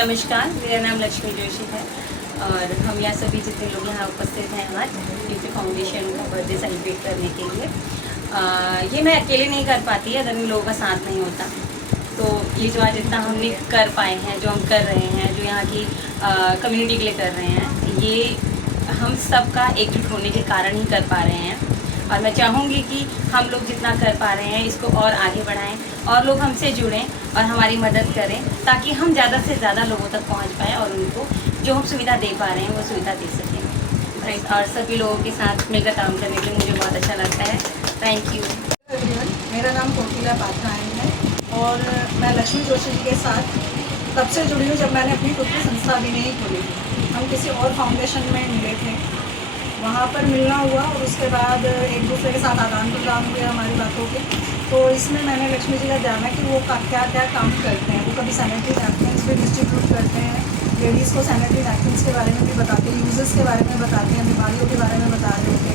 नमस्कार, मेरा नाम लक्ष्मी जोशी है और हम यहाँ सभी जितने लोग यहाँ उपस्थित हैं आज यूके फाउंडेशन का बर्थडे सेलिब्रेट करने के लिए। ये मैं अकेले नहीं कर पाती अगर इन लोगों का साथ नहीं होता। तो ये जो आज इतना हमने कर पाए हैं, जो हम कर रहे हैं, जो यहाँ की कम्युनिटी के लिए कर रहे हैं, ये हम सब का एकजुट होने के कारण ही कर पा रहे हैं। और मैं चाहूँगी कि हम लोग जितना कर पा रहे हैं इसको और आगे बढ़ाएं और लोग हमसे जुड़ें और हमारी मदद करें ताकि हम ज़्यादा से ज़्यादा लोगों तक पहुंच पाएँ और उनको जो हम सुविधा दे पा रहे हैं वो सुविधा दे सकें। और सभी लोगों के साथ मिलकर काम करने के लिए मुझे बहुत अच्छा लगता है। Thank you. मेरा नाम कोकिला पात्रायण है और मैं लक्ष्मी जोशी जी के साथ तब से जुड़ी हूँ जब मैंने अपनी खुद की संस्था भी नहीं खोली थी। हम किसी और फाउंडेशन में मिले थे, वहाँ पर मिलना हुआ और उसके बाद एक दूसरे के साथ आदान प्रदान हुए हमारी बातों के। तो इसमें मैंने लक्ष्मी जी का जाना कि वो क्या क्या काम करते हैं। वो कभी सैनिटरी नैपकिन्स भी डिस्ट्रीब्यूट करते हैं, लेडीज़ को सैनिटरी नैपकिन्स के बारे में भी बताते हैं, यूजेस के बारे में बताते हैं, बीमारियों के बारे में बता रहे थे।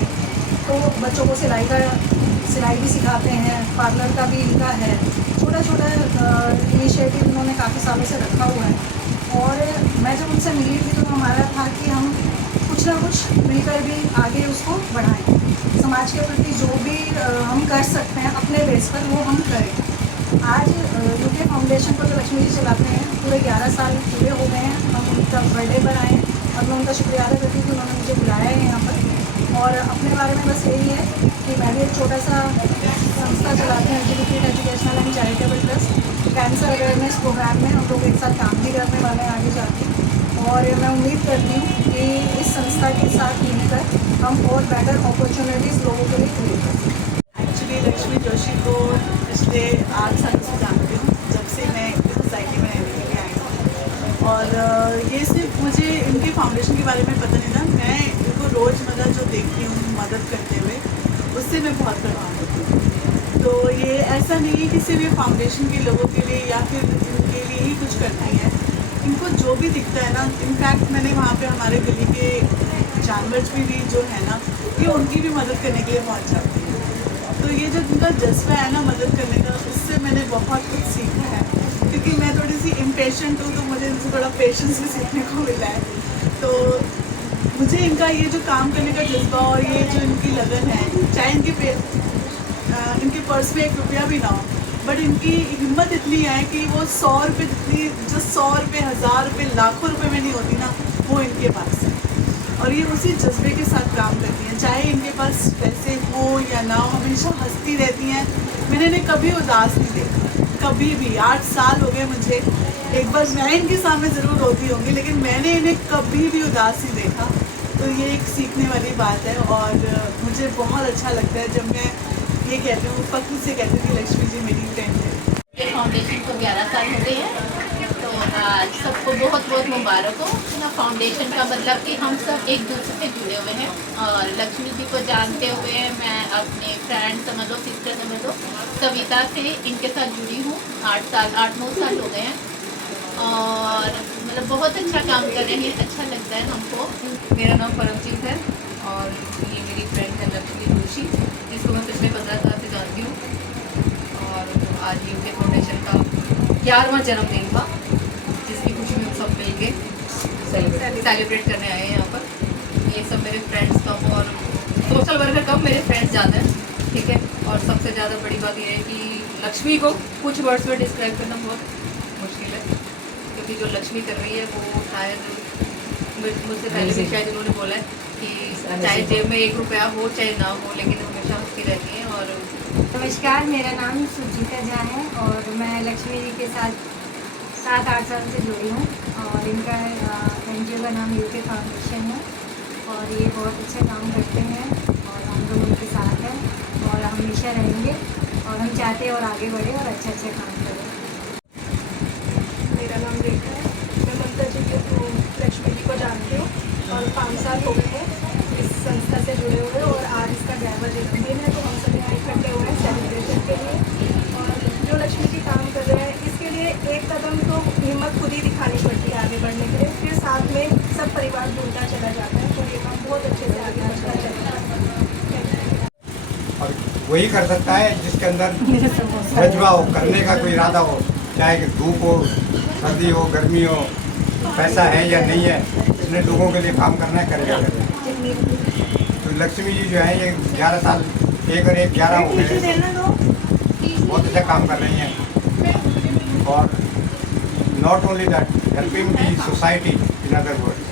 तो बच्चों को सिलाई भी सिखाते हैं, पार्लर का भी इनका है। छोटा छोटा इनिशिएटिव उन्होंने काफ़ी सालों से रखा हुआ है। और मैं जब उनसे मिली थी तो हमारा था कि हम कुछ ना कुछ मिलकर भी आगे उसको बढ़ाएं। समाज के प्रति जो भी हम कर सकते हैं अपने बेस पर वो हम करें। आज यूके फाउंडेशन को जो लक्ष्मी जी चलाते हैं पूरे 11 साल पूरे हो गए हैं। हम उनका बर्थडे पर आए और मैं उनका शुक्रिया अदा करती हूँ कि उन्होंने मुझे बुलाया है यहाँ पर। और अपने बारे में बस यही है कि मैं भी एक छोटा सा संस्था चलाते हैं, educated educational and charitable trust. Cancer awareness programme में हम लोग एक साथ काम भी करने वाले हैं आगे जाके। और मैं उम्मीद करती हूँ कि इस संस्था के साथ मिलकर हम और बेटर अपॉर्चुनिटीज़ लोगों के लिए क्रिएट करें। एक्चुअली लक्ष्मी जोशी को पिछले 8 साल से जानती हूँ, जब से मैं सोसाइटी में रहने के लिए आई हूँ। और ये सिर्फ मुझे इनके फाउंडेशन के बारे में पता नहीं था, मैं इनको रोज़मर्रा जो देखती हूँ मदद करते हुए, उससे मैं बहुत प्रभावित हूँ। तो ये ऐसा नहीं है कि सिर्फ ये फाउंडेशन के लोगों के लिए या फिर इनके लिए ही कुछ करती है। इनको जो भी दिखता है ना, इनफैक्ट मैंने वहाँ पे हमारे गली के जानवर भी जो है ना, ये उनकी भी मदद करने के लिए पहुँच जाती है। तो ये जो इनका जज्बा है ना मदद करने का, उससे मैंने बहुत कुछ सीखा है। क्योंकि मैं थोड़ी सी इम्पेशेंट हूँ, तो मुझे इनसे थोड़ा पेशेंस भी सीखने को मिला है। तो मुझे इनका ये जो काम करने का जज्बा और ये जो इनकी लगन है, चाहे इनके पर्स में 1 रुपया भी ना हो, बट इनकी हिम्मत इतनी है कि वो 100 रुपये जितनी जो 100 रुपये, 1000 रुपये, लाखों रुपये में नहीं होती ना, वो इनके पास है। और ये उसी जज्बे के साथ काम करती हैं, चाहे इनके पास पैसे हो या ना हो, हमेशा हंसती रहती हैं। मैंने इन्हें कभी उदास नहीं देखा, कभी भी। 8 साल हो गए मुझे। एक बार मैं इनके सामने ज़रूर रोती होंगी, लेकिन मैंने इन्हें कभी भी उदास नहीं देखा। तो ये एक सीखने वाली बात है और मुझे बहुत अच्छा लगता है जब मैं ये कहती हूँ, फख्र से कहती हूँ कि लक्ष्मी जी मेरी फ्रेंड है। ये फाउंडेशन को 11 साल हो गए हैं, तो आज सबको बहुत बहुत मुबारक हो। ना फाउंडेशन का मतलब कि हम सब एक दूसरे से जुड़े हुए हैं। और लक्ष्मी जी को जानते हुए मैं अपने फ्रेंड समझ लो, सिस्टर समझ लो, कविता से इनके साथ जुड़ी हूँ। 8-9 साल हो गए हैं और मतलब बहुत अच्छा काम कर रहे हैं, अच्छा लगता है हमको। मेरा नाम परमजीत है और ये मेरी फ्रेंड है लक्ष्मी जोशी, जिसको मैं पिछले 15 साल से जानती हूँ। और आज यूके फाउंडेशन का 11वां जन्मदिन था, जिसकी खुशी में हम सब मिल के सेलिब्रेट करने आए हैं यहाँ पर। ये सब मेरे फ्रेंड्स कम और सोशल वर्कर कम, मेरे फ्रेंड्स ज़्यादा हैं, ठीक है। और सबसे ज़्यादा बड़ी बात यह है कि लक्ष्मी को कुछ वर्ड्स में डिस्क्राइब करना बहुत मुश्किल है, क्योंकि जो लक्ष्मी कर रही है वो शायद मुझसे पहले भी शायद उन्होंने बोला है कि चाहे जेब में 1 रुपया हो चाहे ना हो, लेकिन हमेशा हंसती रहती हैं। और नमस्कार, मेरा नाम सुजीता झा है और मैं लक्ष्मी जी के साथ 7-8 साल से जुड़ी हूँ। और इनका NGO का नाम यूके फाउंडेशन है और ये बहुत अच्छा काम करते हैं और हम लोग उनके साथ हैं और हमेशा रहेंगे। और हम चाहते हैं और आगे बढ़े और अच्छा काम करें। मेरा नाम रेखा है, मैं ममता जी के थ्रू लक्ष्मी जी को जानती हूँ और 5 साल हो गए हैं इस संस्था से जुड़े हुए। और आज इसका 11वां जन्मदिन है, तो हम सब यहाँ इकट्ठे हुए हैं सेलिब्रेशन के लिए। और जो लक्ष्मी जी काम कर रहे हैं, इसके लिए एक कदम तो हिम्मत खुद ही दिखानी पड़ती है आगे बढ़ने के लिए, फिर साथ में सब परिवार जुड़ता चला जाता है। तो ये काम बहुत अच्छे से आगे बढ़ता चला जाता है। और वही कर सकता है जिसके अंदर जज्बा हो, करने का कोई इरादा हो, चाहे कि धूप हो, सर्दी हो, गर्मी हो, पैसा है या नहीं है, इसने लोगों के लिए काम करना है, करेगा करेगा। तो लक्ष्मी जी जो है ये 11 साल, 1 और 1 11 हो गए, बहुत अच्छा काम कर रही हैं। और not only that, helping the society in other words.